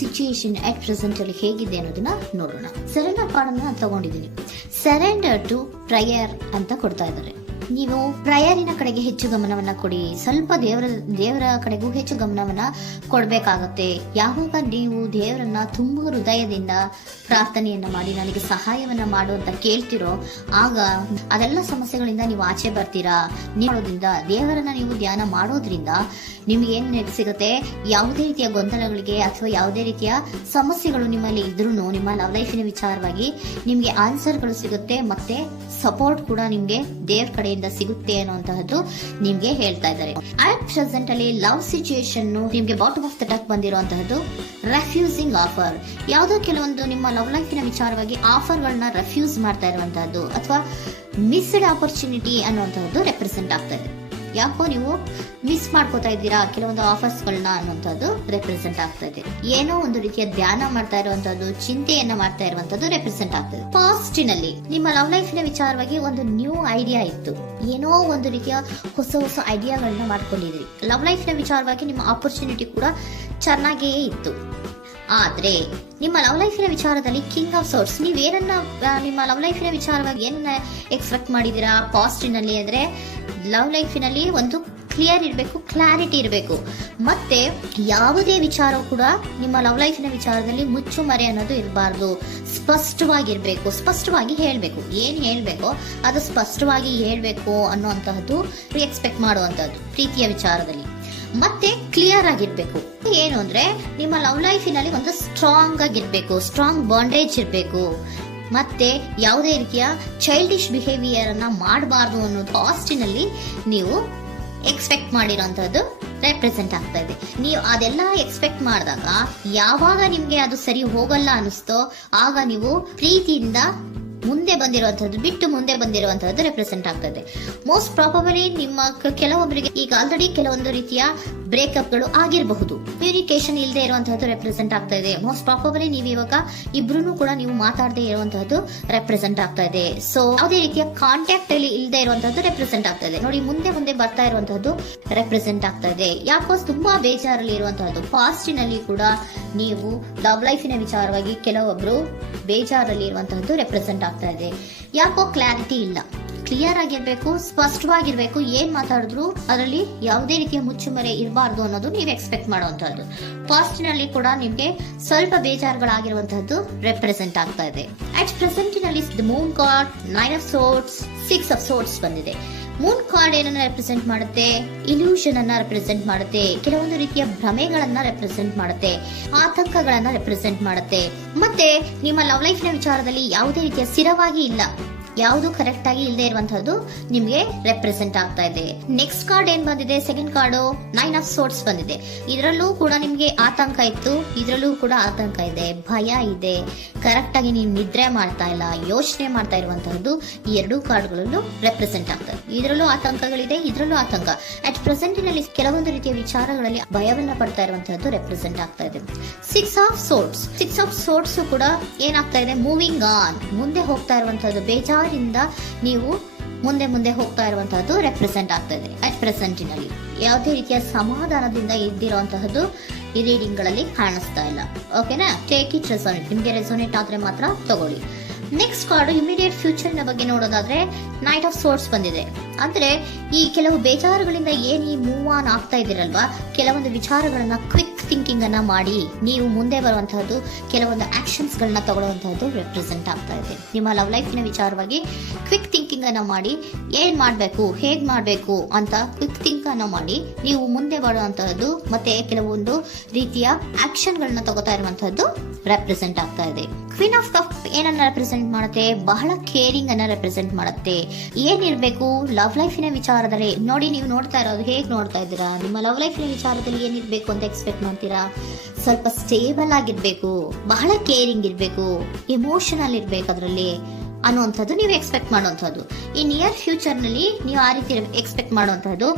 Situation at present ಅಲ್ಲಿ ಹೇಗಿದೆ ಅನ್ನೋದನ್ನ ನೋಡೋಣ. ಸರೆಂಡರ್ ಕಾರ್ಡ್ ಅನ್ನ ತಗೊಂಡಿದ್ದೀನಿ. ಸರೆಂಡರ್ ಟು ಪ್ರಯರ್ ಅಂತ ಕೊಡ್ತಾ ಇದ್ದಾರೆ. ನೀವು ಪ್ರಯರಿನ ಕಡೆಗೆ ಹೆಚ್ಚು ಗಮನವನ್ನ ಕೊಡಿ, ಸ್ವಲ್ಪ ದೇವರ ಕಡೆಗೂ ಹೆಚ್ಚು ಗಮನವನ್ನ ಕೊಡ್ಬೇಕಾಗತ್ತೆ. ಯಾವಾಗ ನೀವು ದೇವರನ್ನ ತುಂಬ ಹೃದಯದಿಂದ ಪ್ರಾರ್ಥನೆಯನ್ನ ಮಾಡಿ ನನಗೆ ಸಹಾಯವನ್ನ ಮಾಡು ಅಂತ ಕೇಳ್ತಿರೋ, ಆಗ ಅದೆಲ್ಲ ಸಮಸ್ಯೆಗಳಿಂದ ನೀವು ಆಚೆ ಬರ್ತೀರಾ. ಮಾಡೋದ್ರಿಂದ, ದೇವರನ್ನ ನೀವು ಧ್ಯಾನ ಮಾಡೋದ್ರಿಂದ ನಿಮ್ಗೆ ಏನ್ ಸಿಗುತ್ತೆ, ಯಾವುದೇ ರೀತಿಯ ಗೊಂದಲಗಳಿಗೆ ಅಥವಾ ಯಾವುದೇ ರೀತಿಯ ಸಮಸ್ಯೆಗಳು ನಿಮ್ಮಲ್ಲಿ ಇದ್ರೂ ನಿಮ್ಮ ಲವ್ ಲೈಫಿನ ವಿಚಾರವಾಗಿ ನಿಮ್ಗೆ ಆನ್ಸರ್ಗಳು ಸಿಗುತ್ತೆ, ಮತ್ತೆ ಸಪೋರ್ಟ್ ಕೂಡ ನಿಮ್ಗೆ ದೇವ್ರ ಕಡೆಯಿಂದ ಸಿಗುತ್ತೆ ಅನ್ನುವಂತಹದ್ದು ನಿಮ್ಗೆ ಹೇಳ್ತಾ ಇದ್ದಾರೆ. ಅಟ್ ಪ್ರೆಸೆಂಟ್ ಅಲ್ಲಿ ಲವ್ ಸಿಚುಯೇಷನ್ ನಿಮ್ಗೆ ಬಾಟಮ್ ಆಫ್ ದ ಟಕ್ ಬಂದಿರುವಂತಹದ್ದು ರೆಫ್ಯೂಸಿಂಗ್ ಆಫರ್. ಯಾವುದೋ ಕೆಲವೊಂದು ನಿಮ್ಮ ಲವ್ ಲೈಫಿನ ವಿಚಾರವಾಗಿ ಆಫರ್ ಗಳನ್ನ ರೆಫ್ಯೂಸ್ ಮಾಡ್ತಾ ಇರುವಂತಹದ್ದು ಅಥವಾ ಮಿಸ್ಡ್ ಆಪರ್ಚುನಿಟಿ ಅನ್ನುವಂತಹದ್ದು ರೆಪ್ರೆಸೆಂಟ್ ಆಗ್ತಾ ಇದೆ. ಯಾಕೋ ನೀವು ಮಿಸ್ ಮಾಡ್ಕೋತಾ ಇದ್ದೀರಾ ಕೆಲವೊಂದು ಆಫರ್ಸ್ ಗಳನ್ನ ಅನ್ನುವಂಥದ್ದು ರೆಪ್ರೆಸೆಂಟ್ ಆಗ್ತಾ ಇದೆ. ಏನೋ ಒಂದು ರೀತಿಯ ಧ್ಯಾನ ಮಾಡ್ತಾ ಇರುವಂತದ್ದು, ಚಿಂತೆಯನ್ನ ಮಾಡ್ತಾ ಇರುವಂತದ್ದು ರೆಪ್ರೆಸೆಂಟ್ ಆಗ್ತದೆ. ಪಾಸ್ಟಿನಲ್ಲಿ ನಿಮ್ಮ ಲವ್ ಲೈಫಿನ ವಿಚಾರವಾಗಿ ಒಂದು ನ್ಯೂ ಐಡಿಯಾ ಇತ್ತು, ಏನೋ ಒಂದು ರೀತಿಯ ಹೊಸ ಹೊಸ ಐಡಿಯಾಗಳನ್ನ ಮಾಡ್ಕೊಂಡಿದ್ರಿ. ಲವ್ ಲೈಫಿನ ವಿಚಾರವಾಗಿ ನಿಮ್ಮ ಆಪರ್ಚುನಿಟಿ ಕೂಡ ಚೆನ್ನಾಗಿಯೇ ಇತ್ತು. ಆದ್ರೆ ನಿಮ್ಮ ಲವ್ ಲೈಫಿನ ವಿಚಾರದಲ್ಲಿ ಕಿಂಗ್ ಆಫ್ ಸೋರ್ಸ್, ನೀವೇನನ್ನ ನಿಮ್ಮ ಲವ್ ಲೈಫಿನ ವಿಚಾರವಾಗಿ ಏನನ್ನ ಎಕ್ಸ್ಪೆಕ್ಟ್ ಮಾಡಿದೀರಾ ಪಾಸ್ಟಿನಲ್ಲಿ ಅಂದ್ರೆ, ಲವ್ ಲೈಫಿನಲ್ಲಿ ಒಂದು ಕ್ಲಿಯರ್ ಇರಬೇಕು, ಕ್ಲಾರಿಟಿ ಇರಬೇಕು, ಮತ್ತೆ ಯಾವುದೇ ವಿಚಾರ ಕೂಡ ನಿಮ್ಮ ಲವ್ ಲೈಫಿನ ವಿಚಾರದಲ್ಲಿ ಮುಚ್ಚುಮರೆ ಅನ್ನೋದು ಇರಬಾರ್ದು. ಸ್ಪಷ್ಟವಾಗಿರ್ಬೇಕು, ಸ್ಪಷ್ಟವಾಗಿ ಹೇಳ್ಬೇಕು, ಏನ್ ಹೇಳ್ಬೇಕೋ ಅದು ಸ್ಪಷ್ಟವಾಗಿ ಹೇಳ್ಬೇಕು ಅನ್ನುವಂತಹದ್ದು ಎಕ್ಸ್ಪೆಕ್ಟ್ ಮಾಡುವಂತಹದ್ದು ಪ್ರೀತಿಯ ವಿಚಾರದಲ್ಲಿ. ಮತ್ತೆ ಕ್ಲಿಯರ್ ಆಗಿರ್ಬೇಕು. ಏನು ಅಂದ್ರೆ ನಿಮ್ಮ ಲವ್ ಲೈಫಿನಲ್ಲಿ ಒಂದು ಸ್ಟ್ರಾಂಗ್ ಆಗಿರ್ಬೇಕು, ಸ್ಟ್ರಾಂಗ್ ಬಾಂಡೇಜ್ ಇರಬೇಕು, ಮತ್ತೆ ಯಾವುದೇ ರೀತಿಯ ಚೈಲ್ಡಿಶ್ ಬಿಹೇವಿಯರ್ ಅನ್ನ ಮಾಡಬಾರ್ದು ಅನ್ನೋದು ಪಾಸ್ಟಿನಲ್ಲಿ ನೀವು ಎಕ್ಸ್ಪೆಕ್ಟ್ ಮಾಡಿರೋಂಥದ್ದು ರೆಪ್ರೆಸೆಂಟ್ ಆಗ್ತಾ ಇದೆ. ನೀವು ಅದೆಲ್ಲ ಎಕ್ಸ್ಪೆಕ್ಟ್ ಮಾಡಿದಾಗ ಯಾವಾಗ ನಿಮ್ಗೆ ಅದು ಸರಿ ಹೋಗಲ್ಲ ಅನಿಸ್ತೋ ಆಗ ನೀವು ಪ್ರೀತಿಯಿಂದ ಮುಂದೆ ಬಂದಿರುವಂತಹದ್ದು ಬಿಟ್ಟು ಮುಂದೆ ಬಂದಿರುವಂತಹದ್ದು ರೆಪ್ರೆಸೆಂಟ್ ಆಗ್ತದೆ. ಮೋಸ್ಟ್ ಪ್ರಾಬಬಲಿ ನಿಮ್ಮ ಕೆಲವೊಬ್ಬರಿಗೆ ಈಗ ಆಲ್ರೆಡಿ ಕೆಲವೊಂದು ರೀತಿಯ ಬ್ರೇಕಪ್ ಗಳು ಆಗಿರಬಹುದು, ಕಮ್ಯುನಿಕೇಶನ್ ಇಲ್ಲದೆ ಇರುವಂತಹದ್ದು ರೆಪ್ರೆಸೆಂಟ್ ಆಗ್ತಾ ಇದೆ. ಮೋಸ್ಟ್ ಪ್ರಾಬಬಲಿ ನೀವು ಇವಾಗ ಇಬ್ರು ಕೂಡ ನೀವು ಮಾತಾಡದೆ ಇರುವಂತಹದ್ದು ರೆಪ್ರೆಸೆಂಟ್ ಆಗ್ತಾ ಇದೆ. ಸೊ ಯಾವುದೇ ರೀತಿಯ ಕಾಂಟ್ಯಾಕ್ಟ್ ಅಲ್ಲಿ ಇಲ್ಲದೆ ಇರುವಂತಹದ್ದು ರೆಪ್ರೆಸೆಂಟ್ ಆಗ್ತಾ ಇದೆ. ನೋಡಿ, ಮುಂದೆ ಮುಂದೆ ಬರ್ತಾ ಇರುವಂತಹದ್ದು ರೆಪ್ರೆಸೆಂಟ್ ಆಗ್ತಾ ಇದೆ. ಯಾಕೋ ತುಂಬಾ ಬೇಜಾರಲ್ಲಿ ಇರುವಂತಹದ್ದು. ಪಾಸ್ಟಿನಲ್ಲಿ ಕೂಡ ನೀವು ಲವ್ ಲೈಫಿನ ವಿಚಾರವಾಗಿ ಕೆಲವೊಬ್ರು ಬೇಜಾರಲ್ಲಿ ಇರುವಂತಹದ್ದು ರೆಪ್ರೆಸೆಂಟ್ ಆಗ್ತಾ ಇದೆ. ಯಾಕೋ ಕ್ಲಾರಿಟಿ ಇಲ್ಲ, ಕ್ಲಿಯರ್ ಆಗಿರ್ಬೇಕು, ಸ್ಪಷ್ಟವಾಗಿರ್ಬೇಕು. ಏನ್ ಮಾತಾಡಿದ್ರು ಅದರಲ್ಲಿ ಯಾವುದೇ ರೀತಿಯ ಮುಚ್ಚುಮರೆ ಇರಬಾರ್ದು ಅನ್ನೋದು ನೀವು ಎಕ್ಸ್ಪೆಕ್ಟ್ ಮಾಡುವಂತಹದ್ದು. ಪಾಸ್ಟಿನಲ್ಲಿ ಕೂಡ ನಿಮ್ಗೆ ಸ್ವಲ್ಪ ಬೇಜಾರುಗಳಾಗಿರುವಂತಹದ್ದು ರೆಪ್ರೆಸೆಂಟ್ ಆಗ್ತಾ ಇದೆ. ಅಟ್ ಪ್ರೆಸೆಂಟಿನಲ್ಲಿ moon card, 9 of swords, 6 of swords ಬಂದಿದೆ. ಮೂನ್ ಕಾರ್ಡ್ ಏನನ್ನ ರೆಪ್ರೆಸೆಂಟ್ ಮಾಡುತ್ತೆ? ಇಲ್ಯೂಷನ್ ಅನ್ನ ರೆಪ್ರೆಸೆಂಟ್ ಮಾಡುತ್ತೆ, ಕೆಲವೊಂದು ರೀತಿಯ ಭ್ರಮೆಗಳನ್ನ ರೆಪ್ರೆಸೆಂಟ್ ಮಾಡುತ್ತೆ, ಆತಂಕಗಳನ್ನ ರೆಪ್ರೆಸೆಂಟ್ ಮಾಡುತ್ತೆ. ಮತ್ತೆ ನಿಮ್ಮ ಲವ್ ಲೈಫ್ ನ ವಿಚಾರದಲ್ಲಿ ಯಾವುದೇ ರೀತಿಯ ಸ್ಥಿರವಾಗಿ ಇಲ್ಲ, ಯಾವುದು ಕರೆಕ್ಟ್ ಆಗಿ ಇಲ್ಲದೆ ಇರುವಂತಹದ್ದು ನಿಮ್ಗೆ ರೆಪ್ರೆಸೆಂಟ್ ಆಗ್ತಾ ಇದೆ. ನೆಕ್ಸ್ಟ್ ಕಾರ್ಡ್ ಏನ್ ಬಂದಿದೆ? ಸೆಕೆಂಡ್ ಕಾರ್ಡು 9 ಆಫ್ ಸೋರ್ಟ್ಸ್ ಬಂದಿದೆ. ಇದರಲ್ಲೂ ಕೂಡ ನಿಮ್ಗೆ ಆತಂಕ ಇತ್ತು, ಇದರಲ್ಲೂ ಕೂಡ ಆತಂಕ ಇದೆ, ಭಯ ಇದೆ, ಕರೆಕ್ಟ್ ಆಗಿ ನೀವು ನಿದ್ರೆ ಮಾಡ್ತಾ ಇಲ್ಲ, ಯೋಚನೆ ಮಾಡ್ತಾ ಇರುವಂತಹದ್ದು ಈ ಎರಡೂ ಕಾರ್ಡ್ಗಳಲ್ಲೂ ರೆಪ್ರೆಸೆಂಟ್ ಆಗ್ತದೆ. ಇದರಲ್ಲೂ ಆತಂಕಗಳಿದೆ, ಇದರಲ್ಲೂ ಆತಂಕ. ಅಟ್ ಪ್ರೆಸೆಂಟಿನಲ್ಲಿ ಕೆಲವೊಂದು ರೀತಿಯ ವಿಚಾರಗಳಲ್ಲಿ ಭಯವನ್ನ ಪಡ್ತಾ ಇರುವಂತಹದ್ದು ರೆಪ್ರೆಸೆಂಟ್ ಆಗ್ತಾ ಇದೆ. 6 ಆಫ್ ಸೋರ್ಟ್ಸ್ ಕೂಡ ಏನಾಗ್ತಾ ಇದೆ? ಮೂವಿಂಗ್ ಆನ್, ಮುಂದೆ ಹೋಗ್ತಾ ಇರುವಂತಹದ್ದು, ಬೇಜಾರಿಂದ ನೀವು ಮುಂದೆ ಮುಂದೆ ಹೋಗ್ತಾ ಇರುವಂತಹದ್ದು ರೆಪ್ರೆಸೆಂಟ್ ಆಗ್ತಾ ಇದೆ. ಅಟ್ ಪ್ರೆಸೆಂಟಿನಲ್ಲಿ ಯಾವುದೇ ರೀತಿಯ ಸಮಾಧಾನದಿಂದ ಇದ್ದಿರುವಂತಹದ್ದು ಈ ರೀಡಿಂಗ್ ಗಳಲ್ಲಿ ಕಾಣಿಸ್ತಾ ಇಲ್ಲ. ಓಕೆನಾ? ಟೇಕ್ ಇಟ್ ರೆಸೋನೇಟ್, ನಿಮ್ಗೆ ರೆಸೋನೇಟ್ ಆದ್ರೆ ಮಾತ್ರ ತಗೊಳ್ಳಿ. ನೆಕ್ಸ್ಟ್ ಕಾರ್ಡ್ ಇಮಿಡಿಯೇಟ್ ಫ್ಯೂಚರ್ ನ ಬಗ್ಗೆ ನೋಡೋದಾದ್ರೆ ನೈಟ್ ಆಫ್ ಸೋರ್ಟ್ಸ್ ಬಂದಿದೆ. ಅಂದ್ರೆ ಈ ಕೆಲವು ಬೇಜಾರುಗಳಿಂದ ಏನ್ ಈ ಮೂವ್ ಆನ್ ಆಗ್ತಾ ಇದ್ದೀರಲ್ವಾ, ಕೆಲವೊಂದು ವಿಚಾರಗಳನ್ನ ಕ್ವಿಕ್ ಥಿಂಕಿಂಗ್ ಅನ್ನ ಮಾಡಿ ನೀವು ಮುಂದೆ ಬರುವಂತಹದ್ದು, ಕೆಲವೊಂದು ಆಕ್ಷನ್ಸ್ ಗಳನ್ನ ತಗೊಳ್ಳುವಂತಹದ್ದು ರೆಪ್ರೆಸೆಂಟ್ ಆಗ್ತಾ ಇದೆ. ನಿಮ್ಮ ಲವ್ ಲೈಫಿನ ವಿಚಾರವಾಗಿ ಕ್ವಿಕ್ ಥಿಂಕಿಂಗ್ ಅನ್ನ ಮಾಡಿ ಏನ್ ಮಾಡ್ಬೇಕು, ಹೇಗ್ ಮಾಡ್ಬೇಕು ಅಂತ ಕ್ವಿಕ್ ಥಿಂಕ್ ಅನ್ನ ಮಾಡಿ ನೀವು ಮುಂದೆ ಬರುವಂತಹದ್ದು, ಮತ್ತೆ ಕೆಲವೊಂದು ರೀತಿಯ ಆಕ್ಷನ್ ಗಳನ್ನ ತಗೋತಾ ಇರುವಂತಹದ್ದು ರೆಪ್ರೆಸೆಂಟ್ ಆಗ್ತಾ ಇದೆ. ಕ್ವೀನ್ ಆಫ್ ಕಪ್ ಏನನ್ನ ರೆಪ್ರೆಸೆಂಟ್ ಮಾಡುತ್ತೆ? ಬಹಳ ಕೇರಿಂಗ್ ಅನ್ನ ರೆಪ್ರೆಸೆಂಟ್ ಮಾಡುತ್ತೆ. ಏನಿರ್ಬೇಕು ಲವ್ ಲೈಫಿನ ವಿಚಾರದಲ್ಲಿ? ನೋಡಿ, ನೀವು ನೋಡ್ತಾ ಇರೋದು ಹೇಗ್ ನೋಡ್ತಾ ಇದ್ದೀರಾ? ನಿಮ್ಮ ಲವ್ ಲೈಫಿನ ವಿಚಾರದಲ್ಲಿ ಏನಿರ್ಬೇಕು ಅಂತ ಎಕ್ಸ್ಪೆಕ್ಟ್ ಮಾಡ್ತೀರಾ? ಸ್ವಲ್ಪ ಸ್ಟೇಬಲ್ ಆಗಿರ್ಬೇಕು, ಬಹಳ ಕೇರಿಂಗ್ ಇರ್ಬೇಕು, ಎಮೋಷನಲ್ ಇರ್ಬೇಕು ಅದರಲ್ಲಿ ಅನ್ನುವಂಥದ್ದು ನೀವು ಎಕ್ಸ್ಪೆಕ್ಟ್ ಮಾಡುವಂಥದ್ದು. ಈ ನಿಯರ್ ಫ್ಯೂಚರ್ ನಲ್ಲಿ ನೀವು ಆ ರೀತಿ ಎಕ್ಸ್ಪೆಕ್ಟ್ ಮಾಡುವಂತಹದ್ದು.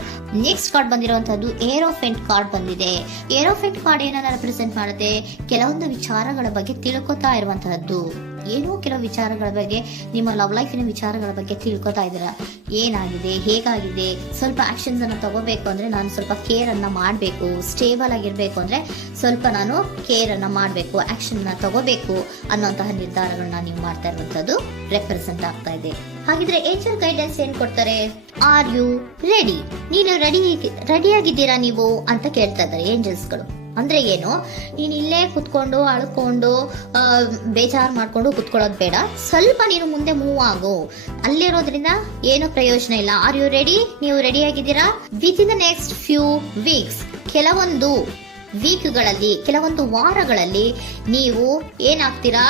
ನೆಕ್ಸ್ಟ್ ಕಾರ್ಡ್ ಬಂದಿರುವಂತಹದ್ದು ಏರೋಫೆಂಟ್ ಕಾರ್ಡ್ ಬಂದಿದೆ. ಏರೋಫೆಂಟ್ ಕಾರ್ಡ್ ಏನನ್ನ ರೆಪ್ರೆಸೆಂಟ್ ಮಾಡುತ್ತೆ? ಕೆಲವೊಂದು ವಿಚಾರಗಳ ಬಗ್ಗೆ ತಿಳ್ಕೊತಾ ಇರುವಂತಹದ್ದು, ಏನೋ ಕೆಲವು ವಿಚಾರಗಳ ಬಗ್ಗೆ, ನಿಮ್ಮ ಲವ್ ಲೈಫಿನ ವಿಚಾರಗಳ ಬಗ್ಗೆ ತಿಳ್ಕೊತಾ ಇದ್ದೀರಾ. ಏನಾಗಿದೆ, ಹೇಗಾಗಿದೆ, ಸ್ವಲ್ಪ ಆಕ್ಷನ್ಸ್ ಅನ್ನ ತಗೋಬೇಕು ಅಂದ್ರೆ ನಾನು ಸ್ವಲ್ಪ ಕೇರ್ ಅನ್ನ ಮಾಡಬೇಕು, ಸ್ಟೇಬಲ್ ಆಗಿರ್ಬೇಕು ಅಂದ್ರೆ ಸ್ವಲ್ಪ ನಾನು ಕೇರ್ ಅನ್ನ ಮಾಡಬೇಕು, ಆಕ್ಷನ್ ನ ತಗೋಬೇಕು ಅನ್ನೋಂತಹ ನಿರ್ಧಾರಗಳನ್ನ ನೀವು ಮಾಡ್ತಾ ಇರುವಂತದ್ದು ರೆಪ್ರೆಸೆಂಟ್ ಆಗ್ತಾ ಇದೆ. ಹಾಗಿದ್ರೆ ಏಂಜಲ್ ಗೈಡೆನ್ಸ್ ಏನ್ ಕೊಡ್ತಾರೆ? Are you ready? ನೀನು ರೆಡಿಯಾಗಿದ್ದೀರಾ ನೀವು ಅಂತ ಕೇಳ್ತಾ ಇದ್ದಾರೆ ಏಂಜಲ್ಸ್ಗಳು. ಅಂದ್ರೆ ಏನು, ನೀನ್ ಇಲ್ಲೇ ಕುತ್ಕೊಂಡು ಅಳ್ಕೊಂಡು ಬೇಜಾರು ಮಾಡ್ಕೊಂಡು ಕುತ್ಕೊಳ್ಳೋದು ಬೇಡ, ಸ್ವಲ್ಪ ನೀನು ಮುಂದೆ ಮೂವ್ ಆಗು. ಅಲ್ಲಿರೋದ್ರಿಂದ ಏನು ಪ್ರಯೋಜನ ಇಲ್ಲ. Are you ready? ನೀವು ರೆಡಿ ಆಗಿದ್ದೀರಾ? Within the next few weeks, ಕೆಲವೊಂದು ವೀಕ್ಗಳಲ್ಲಿ, ಕೆಲವೊಂದು ವಾರಗಳಲ್ಲಿ ನೀವು ಏನಾಗ್ತೀರಾ?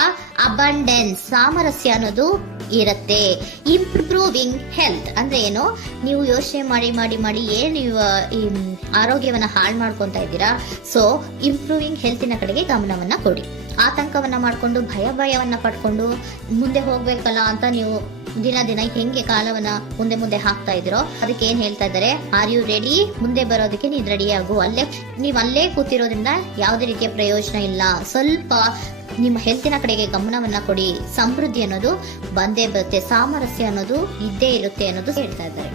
ಅಬಂಡೆನ್ಸ್, ಸಾಮರಸ್ಯ ಅನ್ನೋದು ಇರುತ್ತೆ. ಇಂಪ್ರೂವಿಂಗ್ ಹೆಲ್ತ್ ಅಂದ್ರೆ ಏನು, ನೀವು ಯೋಚನೆ ಮಾಡಿ ಏನ್ ನೀವು ಈ ಆರೋಗ್ಯವನ್ನ ಹಾಳು ಮಾಡ್ಕೊಂತ ಇದ್ದೀರಾ. ಸೊ ಇಂಪ್ರೂವಿಂಗ್ ಹೆಲ್ತಿನ ಕಡೆಗೆ ಗಮನವನ್ನ ಕೊಡಿ. ಆತಂಕವನ್ನ ಮಾಡ್ಕೊಂಡು ಭಯವನ್ನ ಪಡ್ಕೊಂಡು ಮುಂದೆ ಹೋಗ್ಬೇಕಲ್ಲ ಅಂತ ನೀವು ದಿನ ಹೆಂಗೆ ಕಾಲವನ್ನ ಮುಂದೆ ಹಾಕ್ತಾ ಇದ್ದೀರೋ ಅದಕ್ಕೆ ಏನ್ ಹೇಳ್ತಾ ಇದ್ದಾರೆ? Are you ready? ಮುಂದೆ ಬರೋದಕ್ಕೆ ನೀನ್ ರೆಡಿ ಆಗು. ಅಲ್ಲೇ ಕೂತಿರೋದ್ರಿಂದ ಯಾವುದೇ ರೀತಿಯ ಪ್ರಯೋಜನ ಇಲ್ಲ. ಸ್ವಲ್ಪ ನಿಮ್ಮ ಹೆಲ್ತಿನ ಕಡೆಗೆ ಗಮನವನ್ನ ಕೊಡಿ. ಸಮೃದ್ಧಿ ಅನ್ನೋದು ಬಂದೇ ಬರುತ್ತೆ, ಸಾಮರಸ್ಯ ಅನ್ನೋದು ಇದ್ದೇ ಇರುತ್ತೆ ಅನ್ನೋದು ಹೇಳ್ತಾ ಇದ್ದಾರೆ.